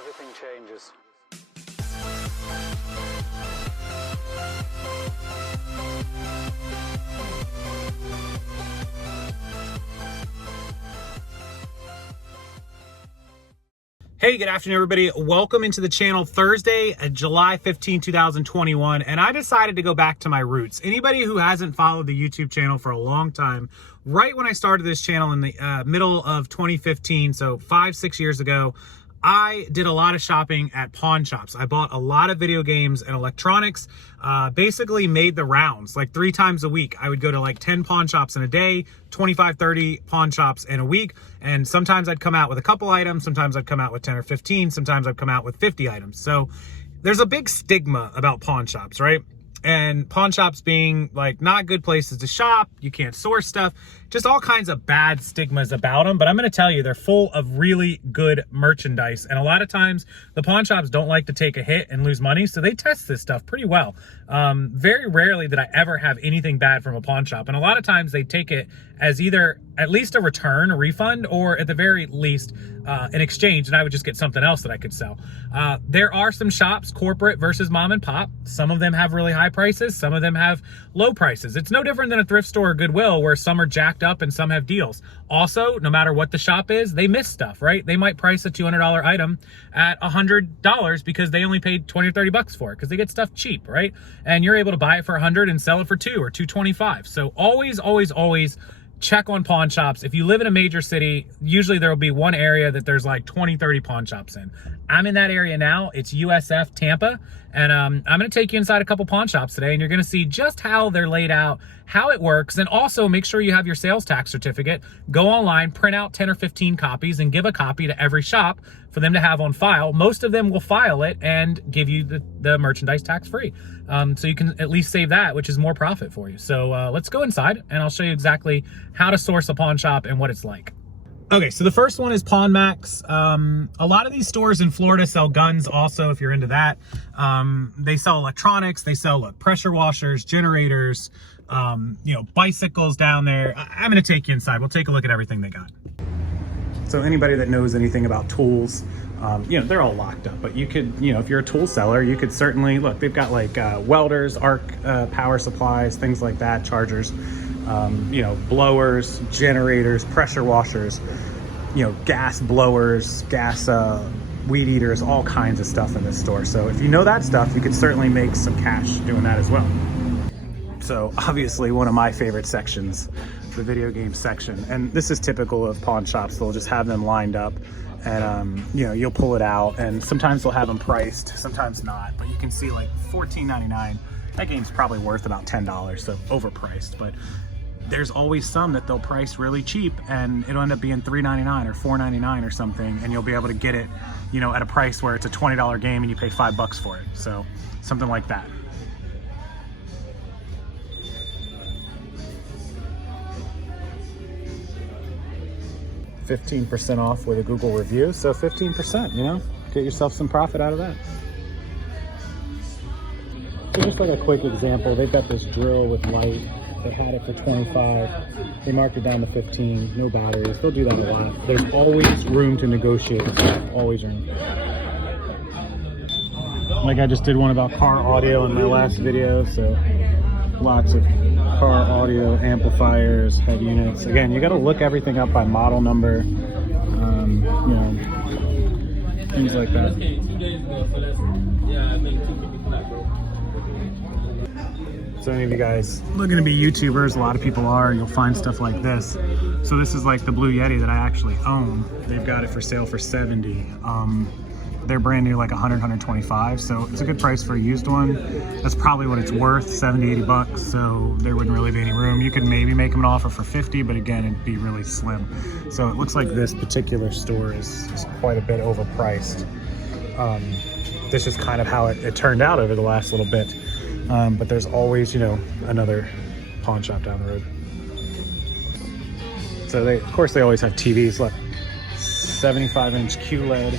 everything changes. Hey, good afternoon, everybody. Welcome into the channel. Thursday, July 15, 2021, and I decided to go back to my roots. Anybody who hasn't followed the YouTube channel for a long time, right when I started this channel in the middle of 2015, so 5-6 years ago, I did a lot of shopping at pawn shops. I bought a lot of video games and electronics, basically made the rounds like 3 times a week. I would go to like 10 pawn shops in a day, 25, 30 pawn shops in a week. And sometimes I'd come out with a couple items. Sometimes I'd come out with 10 or 15. Sometimes I'd come out with 50 items. So there's a big stigma about pawn shops, right? And pawn shops being like not good places to shop. You can't source stuff, just all kinds of bad stigmas about them. But I'm going to tell you, they're full of really good merchandise. And a lot of times the pawn shops don't like to take a hit and lose money. So they test this stuff pretty well. Very rarely did I ever have anything bad from a pawn shop. And a lot of times they take it as either at least a return, a refund, or at the very least an exchange, and I would just get something else that I could sell. There are some shops, corporate versus mom and pop. Some of them have really high prices. Some of them have low prices. It's no different than a thrift store or Goodwill where some are jacked up and some have deals. Also, no matter what the shop is, they miss stuff, right? They might price a $200 item at $100 because they only paid 20 or 30 bucks for it because they get stuff cheap, right? And you're able to buy it for 100 and sell it for 2 or 225. So always check on pawn shops. If you live in a major city, usually there will be one area that there's like 20, 30 pawn shops in. I'm in that area now. It's USF Tampa. And I'm going to take you inside a couple pawn shops today, and you're going to see just how they're laid out, how it works, and also make sure you have your sales tax certificate. Go online, print out 10 or 15 copies, and give a copy to every shop for them to have on file. Most of them will file it and give you the merchandise tax free. So you can at least save that, which is more profit for you. So let's go inside, and I'll show you exactly how to source a pawn shop and what it's like. Okay, so the first one is Pawn Max. A lot of these stores in Florida sell guns also, if you're into that. They sell electronics, they sell pressure washers, generators, bicycles down there. I'm gonna take you inside. We'll take a look at everything they got. So anybody that knows anything about tools, they're all locked up, but you could, if you're a tool seller, you could certainly, look, they've got like welders, arc power supplies, things like that, chargers. Blowers, generators, pressure washers, gas blowers, gas weed eaters, all kinds of stuff in this store. So if you know that stuff, you could certainly make some cash doing that as well. So obviously one of my favorite sections, the video game section. And this is typical of pawn shops. They'll just have them lined up and, you'll pull it out, and sometimes they'll have them priced, sometimes not, but you can see like $14.99. That game's probably worth about $10, so overpriced, but there's always some that they'll price really cheap and it'll end up being $3.99 or $4.99 or something, and you'll be able to get it, at a price where it's a $20 game and you pay $5 for it. So something like that. $15% off with a Google review, so 15%, get yourself some profit out of that. So just like a quick example, they've got this drill with light. They had it for 25. They marked it down to 15. No batteries. They'll do that a lot. There's always room to negotiate. Always room. Like I just did one about car audio in my last video, so lots of car audio, amplifiers, head units. Again, you got to look everything up by model number, things like that. So any of you guys looking to be YouTubers, a lot of people are, you'll find stuff like this. So this is like the Blue Yeti that I actually own. They've got it for sale for 70. They're brand new, like 100, 125. So it's a good price for a used one. That's probably what it's worth, 70, 80 bucks. So there wouldn't really be any room. You could maybe make them an offer for 50, but again, it'd be really slim. So it looks like this particular store is quite a bit overpriced. This is kind of how it turned out over the last little bit. But there's always, another pawn shop down the road. So of course they always have TVs. Look, 75-inch QLED,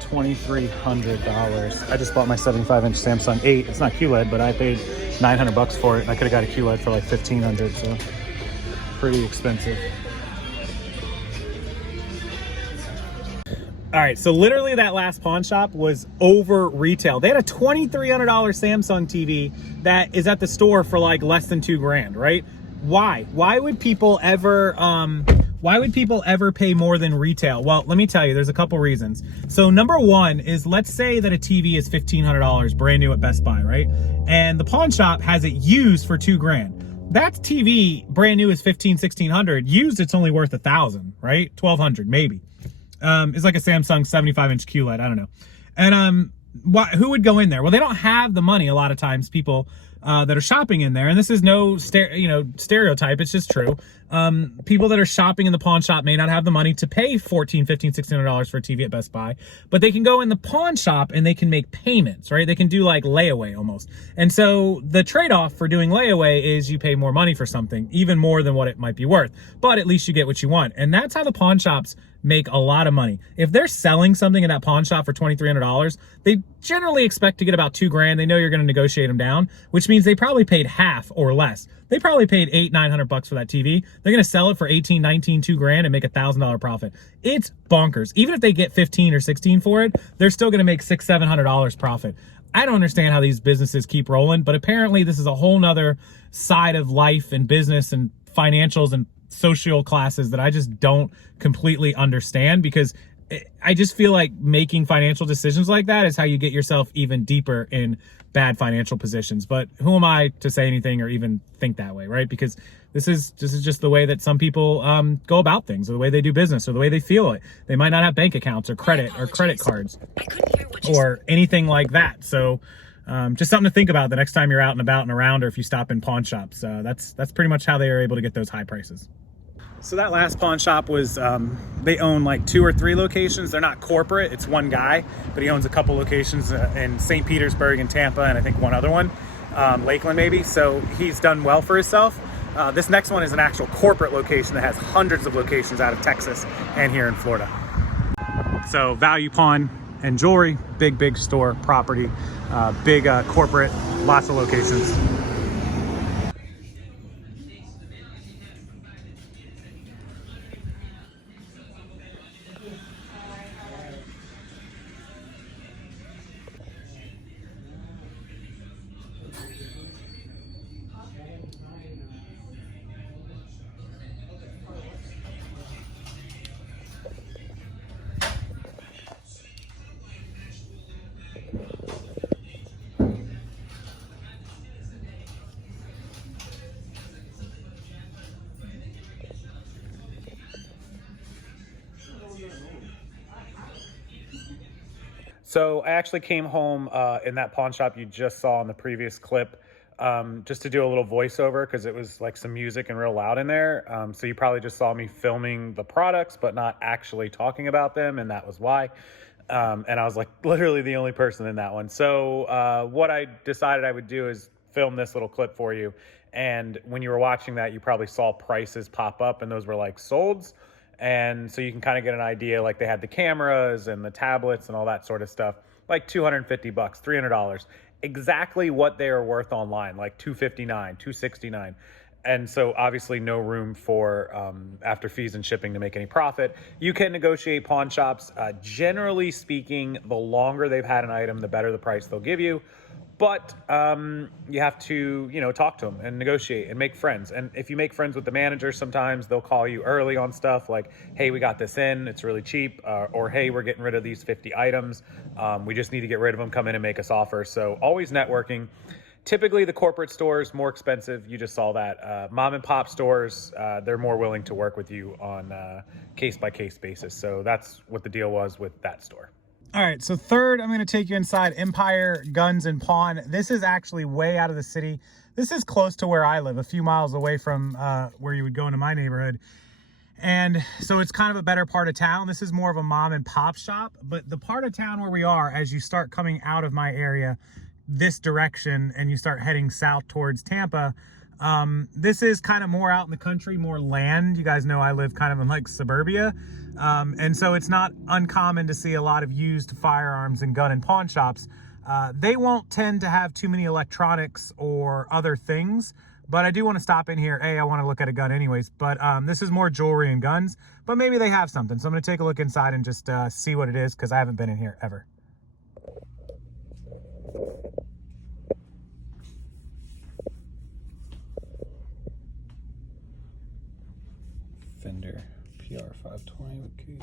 $2,300. I just bought my 75-inch Samsung 8. It's not QLED, but I paid $900 for it. I could have got a QLED for like $1,500, so pretty expensive. All right, so literally that last pawn shop was over retail. They had a $2,300 Samsung TV that is at the store for like less than $2,000, right? Why? Why would people ever pay more than retail? Well, let me tell you, there's a couple reasons. So number one is, let's say that a TV is $1,500 brand new at Best Buy, right? And the pawn shop has it used for $2,000. That TV brand new is $1,500, $1,600. Used, it's only worth $1,000, right? $1,200 maybe. It's like a Samsung 75-inch QLED. I don't know. And who would go in there? Well, they don't have the money. A lot of times, people that are shopping in there, and this is no stereotype. It's just true. People that are shopping in the pawn shop may not have the money to pay $1,400, $1,500, $1,600 for a TV at Best Buy, but they can go in the pawn shop and they can make payments, right? They can do like layaway almost. And so the trade-off for doing layaway is you pay more money for something, even more than what it might be worth, but at least you get what you want. And that's how the pawn shops make a lot of money. If they're selling something in that pawn shop for $2,300, they generally expect to get about $2,000. They know you're going to negotiate them down, which means they probably paid half or less. They probably paid $800-900 for that TV. They're going to sell it for $18, $19, $2,000 and make $1,000 profit. It's bonkers. Even if they get 15 or 16 for it, they're still going to make $600-700 profit. I don't understand how these businesses keep rolling, but apparently this is a whole nother side of life and business and financials and social classes that I just don't completely understand, because I just feel like making financial decisions like that is how you get yourself even deeper in bad financial positions. But who am I to say anything or even think that way, right? Because this is just the way that some people go about things, or the way they do business, or the way they feel it. They might not have bank accounts or credit cards or anything like that. So just something to think about the next time you're out and about and around, or if you stop in pawn shops. That's pretty much how they are able to get those high prices. So that last pawn shop was, they own like 2 or 3 locations. They're not corporate, it's one guy, but he owns a couple locations in St. Petersburg and Tampa, and I think one other one, Lakeland maybe. So he's done well for himself. This next one is an actual corporate location that has hundreds of locations out of Texas and here in Florida. So value pawn and jewelry, big store property, big corporate, lots of locations. So I actually came home in that pawn shop you just saw in the previous clip, just to do a little voiceover, because it was like some music and real loud in there. So you probably just saw me filming the products, but not actually talking about them, and that was why. And I was like literally the only person in that one. So what I decided I would do is film this little clip for you. And when you were watching that, you probably saw prices pop up, and those were like solds. And so you can kind of get an idea, like they had the cameras and the tablets and all that sort of stuff, like $250, $300, exactly what they are worth online, like $259, $269. And so obviously no room for, after fees and shipping, to make any profit. You can negotiate pawn shops. Generally speaking, the longer they've had an item, the better the price they'll give you. But you have to, talk to them and negotiate and make friends. And if you make friends with the manager, sometimes they'll call you early on stuff like, hey, we got this in, it's really cheap. Or, hey, we're getting rid of these 50 items. We just need to get rid of them. Come in and make us offers. So always networking. Typically, the corporate stores, more expensive. You just saw that. Mom and pop stores, they're more willing to work with you on a case-by-case basis. So that's what the deal was with that store. All right, so third, I'm going to take you inside Empire Guns and Pawn. This is actually way out of the city. This is close to where I live, a few miles away from where you would go into my neighborhood. And so it's kind of a better part of town. This is more of a mom and pop shop, but the part of town where we are, as you start coming out of my area this direction and you start heading south towards Tampa, this is kind of more out in the country, more land. You guys know I live kind of in like suburbia. And so it's not uncommon to see a lot of used firearms and gun and pawn shops. They won't tend to have too many electronics or other things, But I do want to stop in here. I want to look at a gun anyways, but this is more jewelry and guns, but maybe they have something. So I'm going to take a look inside and just see what it is, because I haven't been in here ever. Fender PR 520 with case.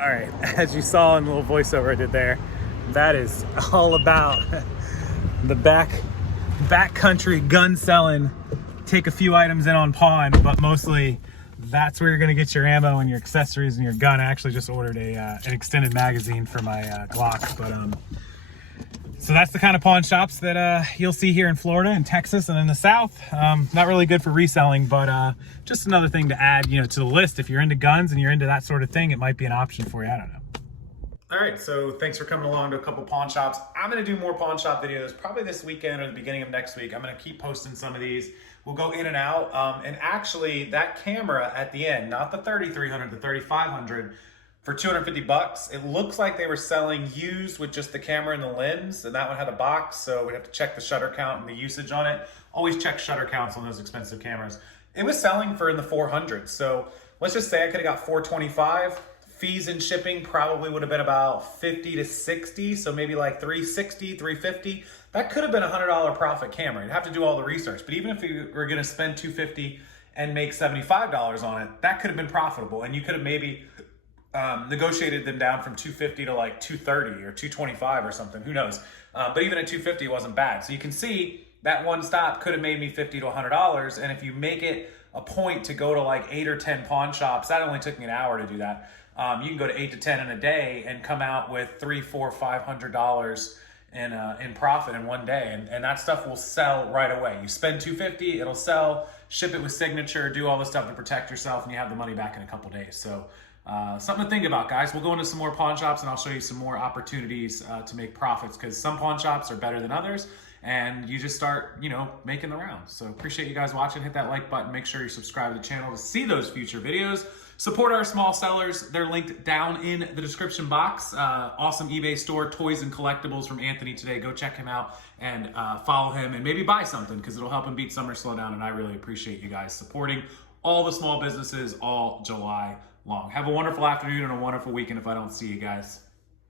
All right, as you saw in the little voiceover I did there, that is all about the backcountry gun selling. Take a few items in on pawn, but mostly that's where you're gonna get your ammo and your accessories and your gun. I actually just ordered an extended magazine for my Glock, but so that's the kind of pawn shops that you'll see here in Florida and Texas and in the South. Not really good for reselling, but just another thing to add, to the list. If you're into guns and you're into that sort of thing, it might be an option for you. I don't know. All right, so thanks for coming along to a couple pawn shops. I'm gonna do more pawn shop videos probably this weekend or the beginning of next week. I'm gonna keep posting some of these. We'll go in and out. And actually, that camera at the end, not the 3300, the 3500, for 250 bucks. It looks like they were selling used with just the camera and the lens, and that one had a box, so we'd have to check the shutter count and the usage on it. Always check shutter counts on those expensive cameras. It was selling for in the 400s, so let's just say I could have got 425. Fees and shipping probably would have been about 50 to 60, so maybe like 360, 350. That could have been a $100 profit camera. You'd have to do all the research, but even if you were gonna spend 250 and make $75 on it, that could have been profitable, and you could have maybe negotiated them down from 250 to like 230 or 225 or something, who knows. But even at 250, it wasn't bad. So you can see that one stop could have made me $50 to $100. And if you make it a point to go to like 8 or 10 pawn shops, that only took me an hour to do that. You can go to 8 to 10 in a day and come out with $300, $400, $500 in profit in one day. And that stuff will sell right away. You spend $250, it'll sell, ship it with signature, do all the stuff to protect yourself, and you have the money back in a couple days. So something to think about, guys. We'll go into some more pawn shops and I'll show you some more opportunities to make profits, because some pawn shops are better than others, and you just start, making the rounds. So appreciate you guys watching. Hit that like button. Make sure you subscribe to the channel to see those future videos. Support our small sellers. They're linked down in the description box. Awesome eBay store, toys and collectibles from Anthony today. Go check him out and follow him and maybe buy something, because it'll help him beat summer slowdown. And I really appreciate you guys supporting all the small businesses all July long. Have a wonderful afternoon and a wonderful weekend if I don't see you guys.